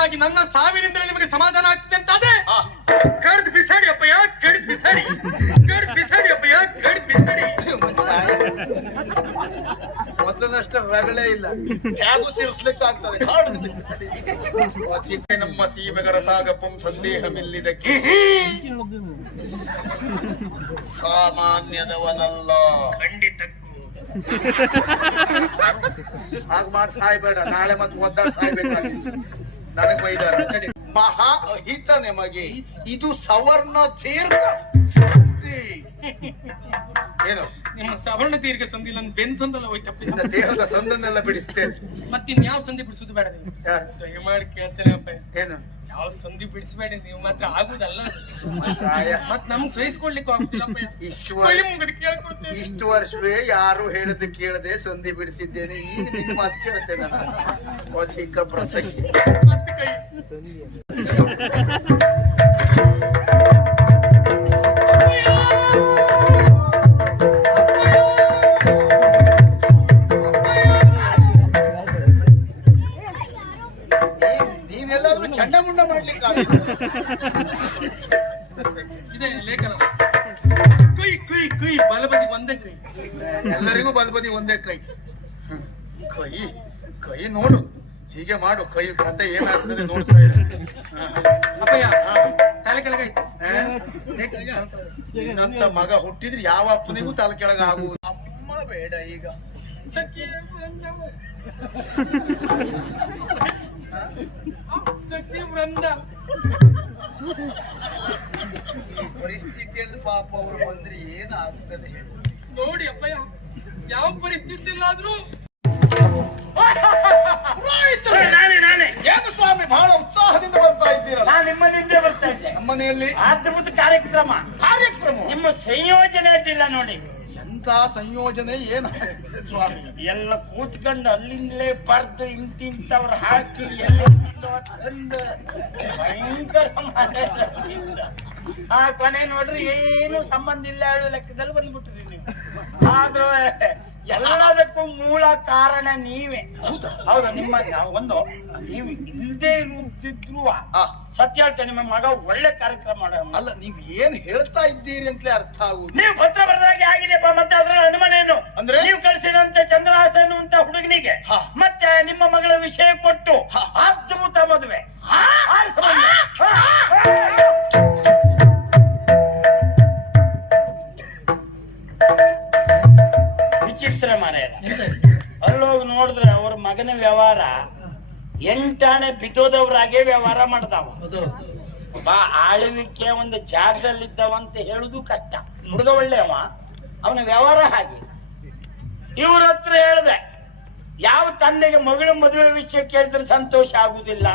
ಹಾಗೆ ನನ್ನ ಸಾವಿನಿಂದಲೇ ನಿಮಗೆ ಸಮಾಧಾನ ಆಗ್ತದೆ ಅಂತ ಅದೇ ಕಡ್ದು ಬಿಸಾಡಿ ಅಪ್ಪಯ್ಯ ಕಡ್ದು ಬಿಸಾಡಿ. ಕಡ್ದು ಬಿಸಾಡಿ ಅಪ್ಪಯ್ಯ ಕಡ್ದು ಬಿಸಾಡಿ. ಮೊದಲನಷ್ಟು ರಗಳೆ ಇಲ್ಲ. ಹೇಗೂ ತೀರ್ಸ್ಲಿಕ್ಕೆ ಆಗ್ತದೆ ಚಿಕ್ಕ ನಮ್ಮ ಸೀಮೆಗರ ಸಾಗಪ್ಪಂ ಸಂದೇಹವಿಲ್ಲಿದಕ್ಕೆ ಸಾಮಾನ್ಯದವನಲ್ಲ. ಖಂಡಿತಕ್ಕೂ. ಹಾಗೆ ಮಾಡಿ ಸಾಯ್ಬೇಡ. ನಾಳೆ ಮತ್ತೆ ಒದ್ದಾಡ ಸಾಯ್ಬೇಕಾಗಿತ್ತು ನನಗ್ ಬೈದಾರ ಮಹಾ ಅಹಿತ ನಿಮಗೆ. ಇದು ಸವರ್ಣ ತೀರ್ಥ ಸಂಧಿ. ಏನು? ನಿಮ್ಮ ಸವರ್ಣ ತೀರ್ಘ ಸಂಧಿ ನನ್ನ ಬೆನ್ ಸಂದಲ್ಲ ಹೋಯ್ತಪ್ಪ ಇನ್ನ ದೇಹದ ಸಂದನ್ನೆಲ್ಲ ಬಿಡಿಸ್ತೇನೆ. ಮತ್ತಿನ್ ಯಾವ ಸಂಧಿ ಬಿಡಿಸುದು ಬೇಡ ನೀವು? ಯಾರು? ದಯಮಾಡಿ ಕೇಳ್ತೇನೆ ಅಪ್ಪ. ಏನು? ಯಾವ ಸಂಧಿ ಬಿಡಿಸಬೇಡಿ ನೀವು? ಮಾತ್ರ ಆಗುದಲ್ಲ. ಸಹಾಯ ಮತ್ ನಮ್ಗ್ ಸಹಿಸ್ಕೊಳ್ಲಿಕ್ಕೂ ಆಗುದಿಲ್ಲ ಅಪ್ಪಯ್ಯ ಈಶ್ವರ ಕೈ ಮುಗಿದು ಇಷ್ಟು ವರ್ಷವೇ ಯಾರು ಹೇಳದ ಕೇಳದೆ ಸಂಧಿ ಬಿಡಿಸಿದ್ದೇನೆ. ಈಗ ನಿನ್ನ ಮಾತು ಕೇಳ್ತೇನೆ ನಾನು. ಅಧಿಕ ಪ್ರಸಕ್ತಿ ಮತ್ತೆ ಹೀಗೆ ಮಾಡು. ಕೈ ಕತೆ ಏನಾಗ್ತದೆ ನೋಡ್ತಾ ಇರು. ಅಪ್ಪಯ್ಯ ತಲೆ ಕೆಳಗಾಯ್ತು. ನಿನ್ನಂತ ಮಗ ಹುಟ್ಟಿದ್ರೆ ಯಾವ ಅಪ್ಪನಿಗೂ ತಲೆ ಕೆಳಗ ಆಗುವುದು ಅಮ್ಮ ಬೇಡ ಈಗ. ಸಖಿ ವೃಂದ ಸಖಿ ವೃಂದ. ಈ ಪರಿಸ್ಥಿತಿಯಲ್ಲಿ ಪಾಪ ಅವರು ಬಂದ್ರೆ ಏನಾಗ್ತದೆ ಹೇಳಿ. ನೋಡಿ ಅಪ್ಪಯ್ಯ ಯಾವ ಪರಿಸ್ಥಿತಿ ಇಲ್ಲಾದ್ರೂ ನಾನೇ ನಾನೇ ಏನು ಸ್ವಾಮಿ ಬಹಳ ಉತ್ಸಾಹದಿಂದ ಬರ್ತಾ ಇದ್ದೀರಲ್ಲ ನಾನು ನಿಮ್ಮನಿಂದ ಇದ್ದೆ ಅದ್ಭುತ ಕಾರ್ಯಕ್ರಮ. ಕಾರ್ಯಕ್ರಮ. ನಿಮ್ಮ ಸಂಯೋಜನೆ ಅಡ್ಡಿಲ್ಲ ನೋಡಿ. ಎಂತ ಸಂಯೋಜನೆ ಏನು? ಸ್ವಾಮಿ. ಎಲ್ಲ ಕೂತ್ಕೊಂಡು ಅಲ್ಲಿಂದಲೇ ಬರ್ದು ಇಂತಿಂತವ್ರ ಹಾಕಿ ಎಲ್ಲ ತಂದು ಭಯಂಕರ. ಆ ಕೊನೆ ನೋಡ್ರಿ ಏನು ಸಂಬಂಧ ಇಲ್ಲ ಹೇಳೋ ಲೆಕ್ಕದಲ್ಲಿ ಬಂದ್ಬಿಟ್ರಿ ನೀವು. ಆದ್ರೂ ಎಲ್ಲದಕ್ಕೂ ಮೂಲ ಕಾರಣ ನೀವೇ. ಹೌದು? ನಿಮ್ಮ ಒಂದು ನೀವು ಇಲ್ಲದೆ ಇರುತ್ತಿದ್ರು ಸತ್ಯ ಹೇಳ್ತೇನೆ ನಿಮ್ಮ ಮಗ ಒಳ್ಳೆ ಕಾರ್ಯಕ್ರಮ ಮಾಡಲ್ಲ ಅಲ್ಲ ನೀವ್ ಏನ್ ಹೇಳ್ತಾ ಇದ್ದೀರಿ ಅಂತಲೇ ಅರ್ಥ ಆಗುದು ನೀವು ಪತ್ರ ಬರೆದಾಗೆ ಆಗಿದೆಪ್ಪ ಮತ್ತೆ ಅದ್ರ ಅನುಮಾನ ಏನು ಅಂದ್ರೆ? ನೀವು ಕಳಿಸಿದಂತೆ ಚಂದ್ರಹಾಸನ್ ಅಂತ ಹುಡುಗನಿಗೆ. ಮತ್ತೆ ನಿಮ್ಮ ಮಗಳ ವಿಷಯ ಕೊಟ್ಟು. ಅದ್ಭುತ ಮದುವೆ. ಎಂಟಾಣೆ ಬಿದ್ದೋದವ್ರಾಗೆ ವ್ಯವಹಾರ ಮಾಡ್ದಾವ. ಬಾ ಆಳ್ವಿಕೆ ಒಂದು ಜಾಗದಲ್ಲಿದ್ದವಂತ ಹೇಳುದು ಕಷ್ಟ. ಮುರುಗ ಒಳ್ಳೆಯವ ಅವನ ವ್ಯವಹಾರ ಹಾಗೆ. ಇವ್ರ ಹತ್ರ ಹೇಳ್ದೆ ಯಾವ ತಂದೆಗೆ ಮಗಳ ಮದುವೆ ವಿಷಯ ಕೇಳಿದ್ರೆ ಸಂತೋಷ ಆಗುದಿಲ್ಲ?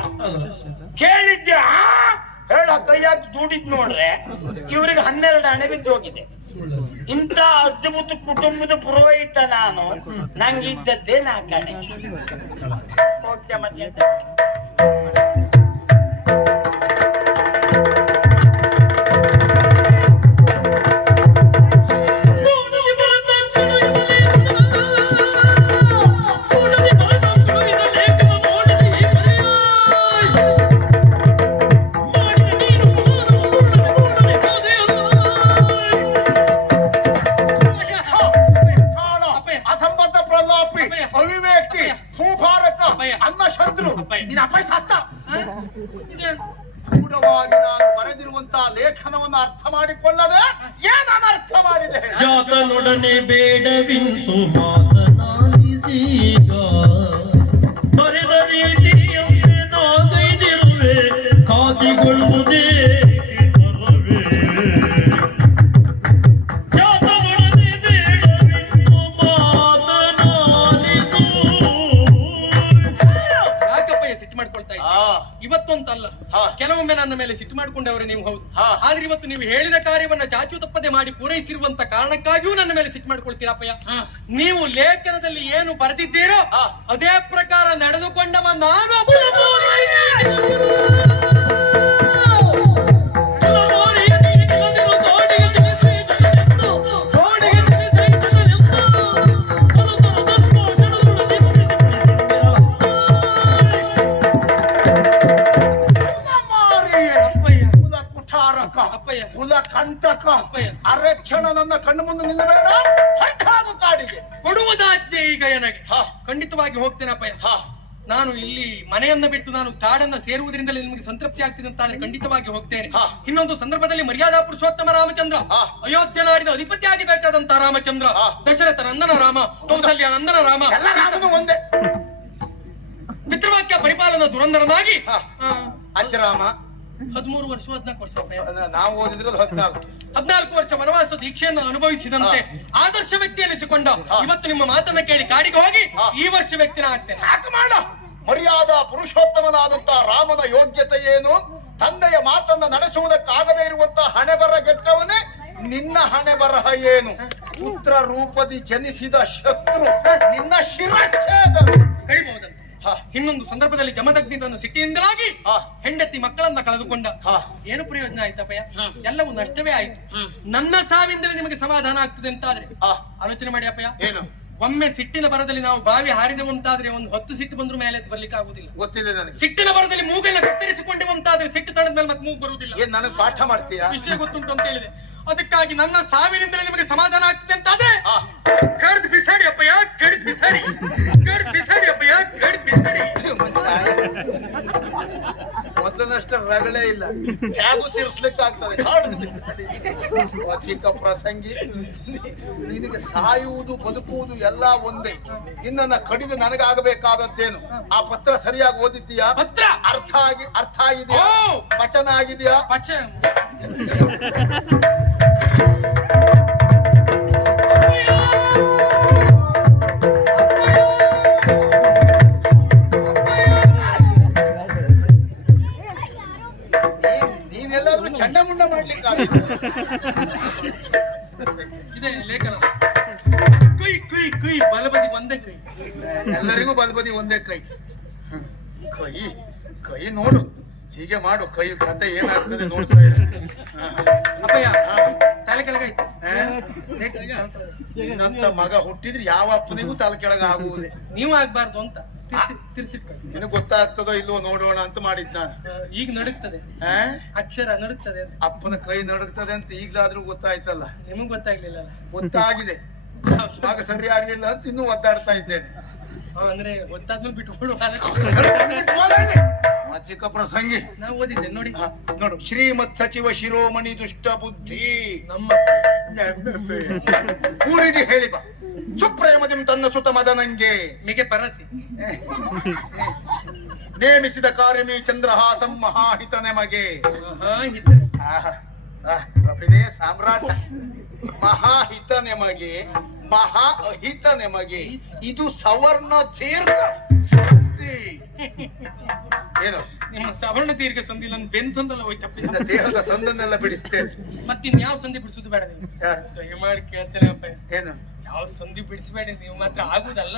ಕೇಳಿದ್ದೆ ಆ ಹೇಳ ಕೈಯಾಗಿ ದುಡಿದ್ ನೋಡ್ರೆ ಇವ್ರಿಗೆ ಹನ್ನೆರಡು ಹಣೆ ಬಿದ್ದು ಹೋಗಿದೆ ಇಂತ ಅದ್ಭುತ ಕುಟುಂಬದ ಪುರೋಹಿತ ನಾನು. ನಂಗಿದ್ದದ್ದೇ ನಾಲ್ಕು ಹಣೆ ಹೋಗ್ತೆ ಅಪ್ಪಯ್ಯ. ಅನ್ನ ಶತ್ರು. ನಿನ್ನ ಅಪ್ಪ ಸತ್ತ? ಗೂಢವಾಗಿ ನಾನು ಬರೆದಿರುವಂತಹ ಲೇಖನವನ್ನು ಅರ್ಥ ಮಾಡಿಕೊಳ್ಳದೆ ಏನನ್ನು ಅರ್ಥ ಮಾಡಿದೆ ಜಾತನೊಡನೆ ಬೇಡವಿಂತು ಮಾತನಾಡಿಸೀಗ ನನ್ನ ಮೇಲೆ ಸಿಟ್ಟು ಮಾಡಿಕೊಂಡವರೇ ನೀವು ಹೌದು. ಆದ್ರೆ ಇವತ್ತು ನೀವು ಹೇಳಿದ ಕಾರ್ಯವನ್ನ ಚಾಚು ತಪ್ಪದೆ ಮಾಡಿ ಪೂರೈಸಿರುವಂತ ಕಾರಣಕ್ಕಾಗಿಯೂ ನನ್ನ ಮೇಲೆ ಸಿಟ್ಟು ಮಾಡ್ಕೊಳ್ತೀರಪ್ಪಯ್ಯ ನೀವು ಲೇಖನದಲ್ಲಿ ಏನು ಬರೆದಿದ್ದೀರೋ ಅದೇ ಪ್ರಕಾರ ನಡೆದುಕೊಂಡವ ನಾನು ನನ್ನ ಕಣ್ಣು ಮುಂದೆ ನಿಲ್ಲಬೇಡ ಹೊರಟಾಗು ಕಾಡಿಗೆ ಕೊಡುವುದಾಜ್ಞೆ ಈಗ ಏನಾಗಿ ಹಾ. ಖಂಡಿತವಾಗಿ ಹೋಗ್ತೇನಪ್ಪ ಹಾ ನಾನು ಇಲ್ಲಿ ಮನೆಯನ್ನ ಬಿಟ್ಟು ನಾನು ಕಾಡನ್ನ ಸೇರುವುದರಿಂದಲೇ ನಿಮಗೆ ಸಂತೃಪ್ತಿ ಆಗ್ತಿದೆ ಅಂತ ಆದ್ರೆ ಖಂಡಿತವಾಗಿ ಹೋಗ್ತೇನೆ. ಇನ್ನೊಂದು ಸಂದರ್ಭದಲ್ಲಿ ಮರ್ಯಾದಾ ಪುರುಷೋತ್ತಮ ರಾಮಚಂದ್ರ ಹಾ. ಅಯೋಧ್ಯ ನಾಡಿನ ಅಧಿಪತಿ ಬೇಕಾದಂತ ರಾಮಚಂದ್ರ ಹಾ. ದಶರಥ ನಂದನ ರಾಮ ಕೌಸಲ್ಯ ನಂದನ ರಾಮ ಒಂದೇ ಪಿತೃವಾಕ್ಯ ಪರಿಪಾಲನ ದುರಂಧರನಾಗಿ ಹಾ. ಹದಿಮೂರು ವರ್ಷ ಹದಿನಾಲ್ಕು ವರ್ಷ. ನಾವು ಓದಿದ್ರೆ ಹದಿನಾಲ್ಕು. ಹದಿನಾಲ್ಕು ವರ್ಷ ವನವಾಸ ದೀಕ್ಷೆಯನ್ನು ಅನುಭವಿಸಿದಂತೆ ಆದರ್ಶ ವ್ಯಕ್ತಿ ಎನಿಸಿಕೊಂಡ. ಇವತ್ತು ನಿಮ್ಮ ಮಾತನ್ನ ಕೇಳಿ ಕಾಡಿಗೆ ಹೋಗಿ ಈ ವರ್ಷ ವ್ಯಕ್ತಿನ ಆಗ್ತೇನೆ. ಸಾಕು ಮಾಡ. ಮರ್ಯಾದ ಪುರುಷೋತ್ತಮನಾದಂತ ರಾಮನ ಯೋಗ್ಯತೆ ಏನು? ತಂದೆಯ ಮಾತನ್ನ ನಡೆಸುವುದಕ್ಕಾಗದೇ ಇರುವಂತ ಹಣೆ ಬರ ಗೆಟ್ಟವನೇ ನಿನ್ನ ಹಣೆ ಬರಹ ಏನು? ಪುತ್ರ ರೂಪದಿ ಜನಿಸಿದ ಶತ್ರು ನಿನ್ನ ಹಾ. ಇನ್ನೊಂದು ಸಂದರ್ಭದಲ್ಲಿ ಜಮದಗ್ನಿದನ್ನು ಸಿಟ್ಟಿಯಿಂದಲಾಗಿ ಹಾ. ಹೆಂಡತಿ ಮಕ್ಕಳನ್ನ ಕಳೆದುಕೊಂಡ. ಏನು ಪ್ರಯೋಜನ ಆಯ್ತಪ್ಪಯ್ಯ? ಎಲ್ಲವೂ ನಷ್ಟವೇ ಆಯ್ತು. ನನ್ನ ಸಾವಿಂದಲೇ ನಿಮಗೆ ಸಮಾಧಾನ ಆಗ್ತದೆ ಅಂತ ಆದ್ರೆ ಆಲೋಚನೆ ಮಾಡಿ ಅಪ್ಪಯ್ಯ. ಏನು? ಒಮ್ಮೆ ಸಿಟ್ಟಿನ ಬರದಲ್ಲಿ ನಾವು ಬಾವಿ ಹಾರಿದೆವು ಅಂತಾದ್ರೆ ಒಂದು ಹತ್ತು ಸಿಟ್ಟು ಬಂದ್ರು ಮೇಲೆ ಬರ್ಲಿಕ್ಕೆ ಆಗುದಿಲ್ಲ ಗೊತ್ತಿದೆ ನನಗೆ. ಸಿಟ್ಟಿನ ಬರದಲ್ಲಿ ಮೂಗನ್ನ ಕತ್ತರಿಸಿಕೊಂಡೆ ಅಂತಾದ್ರೆ ಸಿಟ್ಟು ತಣದ ಮೇಲೆ ಮತ್ತೆ ಮೂಗು ಬರುವುದಿಲ್ಲ. ಏನ್ ನನಗೆ ಪಾಠ ಮಾಡ್ತೀಯ? ವಿಷಯ ಗೊತ್ತುಂಟು ಅಂತ ಹೇಳಿದೆ. ಅದಕ್ಕಾಗಿ ನನ್ನ ಸಾವಿನಿಂದಲೇ ನಿಮಗೆ ಸಮಾಧಾನ ಆಗ್ತದೆ ಅಂತಾದ್ರೆ ಕರ್ದ್ ಬಿಸಾಡಿ ಅಪ್ಪಯ್ಯ ಕರ್ದ್ ಬಿಸಾಡಿ. ಕರ್ದ್ ಬಿಸಾಡಿ ಅಪ್ಪಯ್ಯ ಕರ್ದ್ ಬಿಸಾಡಿ. ಮೊದಲನಷ್ಟ ರಗಳೇ ಇಲ್ಲ. ಹೇಗೂ ತೀರ್ಸ್ಲಿಕ್ಕೆ ಆಗ್ತದೆ ಚಿಕ್ಕ ಪ್ರಸಂಗಿ ನಿನಗೆ ಸಾಯುವುದು ಬದುಕುವುದು ಎಲ್ಲ ಒಂದೇ. ನಿನ್ನನ್ನ ಕಡಿದು ನನಗಾಗಬೇಕಾದದ್ದೇನು ಆ ಪತ್ರ ಸರಿಯಾಗಿ ಓದಿದ್ದೀಯಾ? ಪತ್ರ? ಅರ್ಥ ಆಗಿ ಅರ್ಥ ಆಗಿದೆಯಾ ಪಚನ ಆಗಿದೆಯಾ ಪಚ ಇದೆ ಲೇಖನ. ಕೈ ಕೈ ಕೈ ಬಲಬದಿ ಒಂದೇ ಕೈ. ಎಲ್ಲರಿಗೂ ಬದಿ ಒಂದೇ ಕೈ. ಕೈ ಕೈ ನೋಡು. ಹೀಗೆ ಮಾಡು. ಕೈ ಕತೆ ಏನಾಗ್ತದೆ ನೋಡ್ತಾ ಅಪ್ಪಯ್ಯ. ತಲೆ ಕೆಳಗಾಯ್ತು. ನನ್ನ ಮಗ ಹುಟ್ಟಿದ್ರೆ ಯಾವ ಅಪ್ಪನಿಗೂ ತಲೆ ಕೆಳಗೆ ಆಗುವುದೇ ನೀವು ಆಗ್ಬಾರ್ದು ಅಂತ. ತಿರ್ಸಿ ತಿರ್ಸಿಟ್ಕೊಳ್ಳಿ ನಿನಗೆ ಗೊತ್ತಾಗ್ತದೋ ಇಲ್ವೋ ನೋಡೋಣ ಅಂತ ಮಾಡಿದ್ ನಾನು ಈಗ ನಡುಗ್ತದೆ? ಅಕ್ಷರ ನಡುಗ್ತದೆ ಅಪ್ಪನ ಕೈ ನಡುಗ್ತದೆ ಅಂತ ಈಗಲಾದ್ರೂ ಗೊತ್ತಾಯ್ತಲ್ಲ. ನಿಮಗ್ ಗೊತ್ತಾಗ್ಲಿಲ್ಲ ಗೊತ್ತಾಗಿದೆ. ಆಗ ಸರಿ ಆಗ್ಲಿಲ್ಲ ಅಂತ ಇನ್ನೂ ಒದ್ದಾಡ್ತಾ ಇದ್ದೇನೆ. ಅಂದ್ರೆ ಗೊತ್ತಾದ್ಮೇಲೆ ಬಿಟ್ಟು ಚಿಕ್ಕ ಪ್ರಸಂಗಿ ನಾವು ಓದಿದ್ದೆ ನೋಡಿ. ನೋಡು. ಶ್ರೀಮತ್ ಸಚಿವ ಶಿರೋಮಣಿ ದುಷ್ಟ ಬುದ್ಧಿ. ನಮ್ಮ ಊರಿಗೆ ಹೇಳಿ ಬಾ. ಸುಪ್ರೇಮದಿಂ ತನ್ನ ಸುತ ಮದನಂಗೆ. ಮಿಗೆ ಪರಸಿ. ನೇಮಿಸಿದ ಕಾರ್ಯಮಿ ಚಂದ್ರಹಾಸಂ ಮಹಾಹಿತ ನಮಗೆ. ಅಭಿನಯ ಸಾಮ್ರಾಟ. ಮಹಾಹಿತ ನೆಮಗೆ. ಮಹಾ ಅಹಿತ ನಿಮಗೆ. ಇದು ಸವರ್ಣ ತೀರ್ಥ ಸಂಧಿ. ಏನು? ನಿಮ್ಮ ಸವರ್ಣ ದೀರ್ಘ ಸಂಧಿ ನನ್ನ ಬೆನ್ ಸಂದಲ್ಲ ಹೋಯ್ತಪ್ಪ ನಿನ್ನ ದೇಹದ ಸಂದನ್ನೆಲ್ಲ ಬಿಡಿಸ್ತೇನೆ. ಮತ್ತಿನ್ ಯಾವ ಸಂಧಿ ಬಿಡಿಸುದು ಬೇಡ ನೀವು ಯಾರು? ದಯಮಾಡಿ ಅಪ್ಪ. ಏನು? ಯಾವ ಸಂಧಿ ಬಿಡಿಸ್ಬೇಡಿ ನೀವು ಮಾತ್ರ ಆಗುದಲ್ಲ.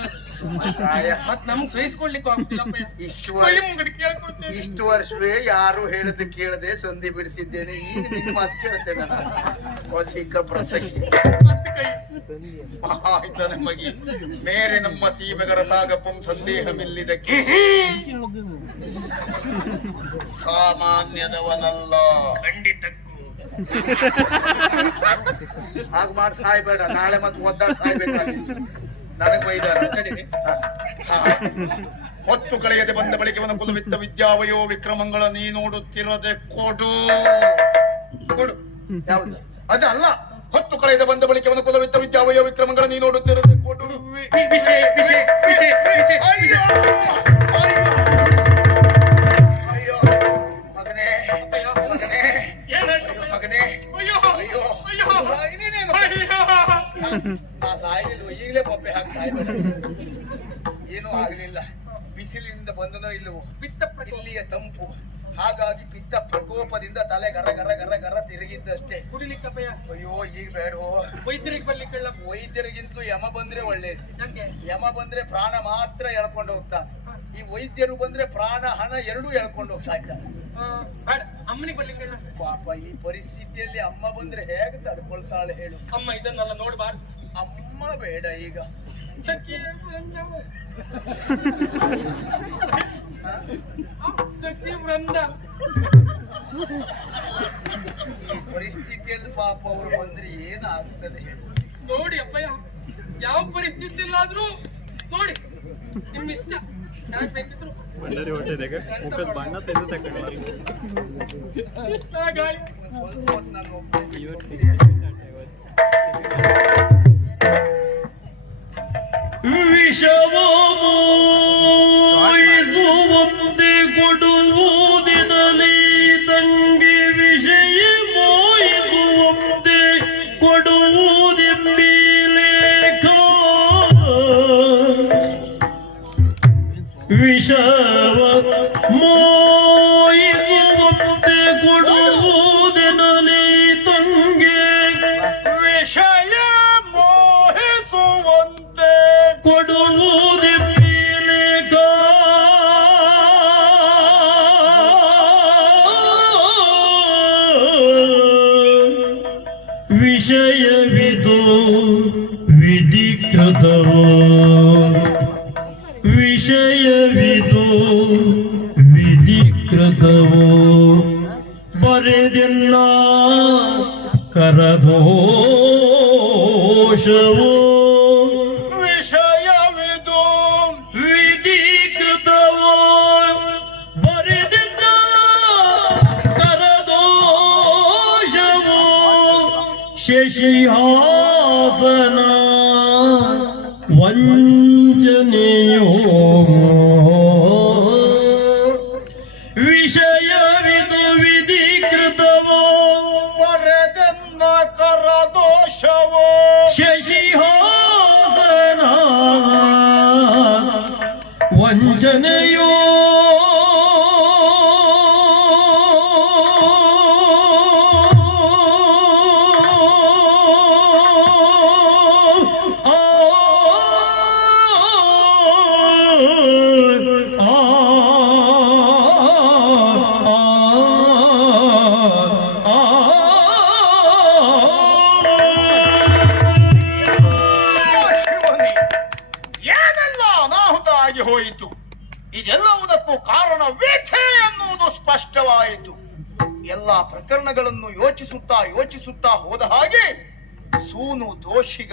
ಮತ್ ನಮ್ಗ್ ಸಹಿಸ್ಕೊಳ್ಲಿಕ್ಕೂ ಆಗುದಿಲ್ಲಪ್ಪ ಈಶ್ವರ ಕೈ ಮುಗಿದು ಕೇಳ್ಕೊಳ್ತೇನೆ ಇಷ್ಟು ವರ್ಷವೇ ಯಾರು ಹೇಳದೆ ಕೇಳದೆ ಸಂಧಿ ಬಿಡಿಸಿದ್ದೇನೆ. ಈಗ ಮಾತು ಕೇಳ್ತೇನೆ ನಾನು. ಚಿಕ್ಕ ಪ್ರಸಂಗಿ. ಮತ್ತೆ ಕೈ. ಮಹಾಹಿತ ನಮಗೆ. ಮೇರೆ ನಮ್ಮ ಸೀಮೆಗರ ಸಾಗಪ್ಪಂ ಸಂದೇಹವಿಲ್ಲಿದಕ್ಕೆ ಸಾಮಾನ್ಯದವನಲ್ಲ. ಖಂಡಿತಕ್ಕೂ ಹಾಗ ಮಾಡಿ ಸಾಯ್ಬೇಡ ನಾಳೆ ಮತ್ತೆ ಒದ್ದಾಡ್ ಸಾಯ್ಬೇಕು ನನಗೆ ಬೈದಾರ. ಹೊತ್ತು ಕಳೆಯದೆ ಬಂದ ಬಳಿಕ ಒಂದು ಕುಲವಿತ್ತ ವಿದ್ಯಾವಯೋ ವಿಕ್ರಮಗಳ ನೀ ನೋಡುತ್ತಿರದೆ ಕೊಡು. ಕೊಡು. ಯಾವುದು? ಅದಲ್ಲ ಹೊತ್ತು ಕಳೆಯದೆ ಬಂದ ಬಳಿಕ ಒಂದು ಕುಲವಿತ್ತ ವಿದ್ಯಾವಯೋ ವಿಕ್ರಮಗಳ ನೀ ನೋಡುತ್ತಿರದೆ ಕೊಡು. ವಿಷಯ ವಿಷಯ ವಿಷಯ ವಿಷಯ. ಆ ಸಾಯಿಲಿಲ್ವ? ಈಗಲೇ ಪಪ್ಪೆ ಹಾಕಿ ಸಾಯ್ಬೇಡ ಏನೂ ಆಗಲಿಲ್ಲ. ಬಿಸಿಲಿನಿಂದ ಬಂದನೋ ಇಲ್ಲವೋ. ಇಲ್ಲಿಯ ತಂಪು. ಹಾಗಾಗಿ ಪಿತ್ತ ಪ್ರಕೋಪದಿಂದ ತಲೆ ಗರ ಗರ ಗರ ಗರ ತಿರುಗಿದ್ದಷ್ಟೇ. ಕುಡಿಲಿಕ್ಕಪ್ಪಯ್ಯ ಅಯ್ಯೋ ಈಗ ಬೇಡವೋ? ವೈದ್ಯರಿಗೆ ಬರ್ಲಿಕ್ಕೆಲ್ಲ ವೈದ್ಯರಿಗಿಂತಲೂ ಯಮ ಬಂದ್ರೆ ಒಳ್ಳೇದು. ಯಮ ಬಂದ್ರೆ ಪ್ರಾಣ ಮಾತ್ರ ಎಳ್ಕೊಂಡು ಹೋಗ್ತಾನೆ. ಈ ವೈದ್ಯರು ಬಂದ್ರೆ ಪ್ರಾಣ ಹಣ ಎರಡೂ ಎಳ್ಕೊಂಡು ಹೋಗ್ತಾ ಸಾಯ್ತಾನೆ ಅಮ್ಮನಿಗೆ ಬರ್ಲಿಕ್ಕೆಲ್ಲ ಪಾಪ ಈ ಪರಿಸ್ಥಿತಿಯಲ್ಲಿ ಅಮ್ಮ ಬಂದ್ರೆ ಹೇಗೆ ತಡ್ಕೊಳ್ತಾಳೆ ಹೇಳು. ಅಮ್ಮ ಇದನ್ನೆಲ್ಲ ನೋಡ್ಬಾರ್ದು. ಅಮ್ಮ ಬೇಡ ಈಗ. ಸಖಿ ಸಖಿ ವೃಂದ. ಪರಿಸ್ಥಿತಿಯಲ್ಲಿ ಪಾಪ ಅವರು ಬಂದ್ರೆ ಏನಾಗ್ತದೆ ಹೇಳು. ನೋಡಿ ಅಪ್ಪಯ್ಯ ಯಾವ ಪರಿಸ್ಥಿತಿಲಾದ್ರೂ ನೋಡಿ ನಿಮ್ಮಿಷ್ಟ. ಯಾಕ್ ಬೇಕಿದ್ರು ಮುಖದ ಬಣ್ಣ ತೆಗೆದು ತಗೊಂಡು ಹಾಗಾಗಿ ಸ್ವಲ್ಪ ಹೊತ್ತು ನಾನು ಒಬ್ಬನೇ ವಿಷವಮೋಯಿಸುವಂತೆ ಕೊಡುವುದಿನಲಿ ತಂಗಿ ವಿಷಯ ವಿಷಯವಿದು ವಿಧಿಕೃತವೋ ವಿಷಯವಿದು ವಿಧಿಕೃತವೋ ಬರೆದಿಲ್ಲ ಕರದೋಷವೋ 谢谢你啊阿 ಪ್ರಕರಣಗಳನ್ನು ಯೋಚಿಸುತ್ತಾ ಯೋಚಿಸುತ್ತಾ ಹೋದ ಹಾಗೆ ಸೂನು ದೋಷಿಗ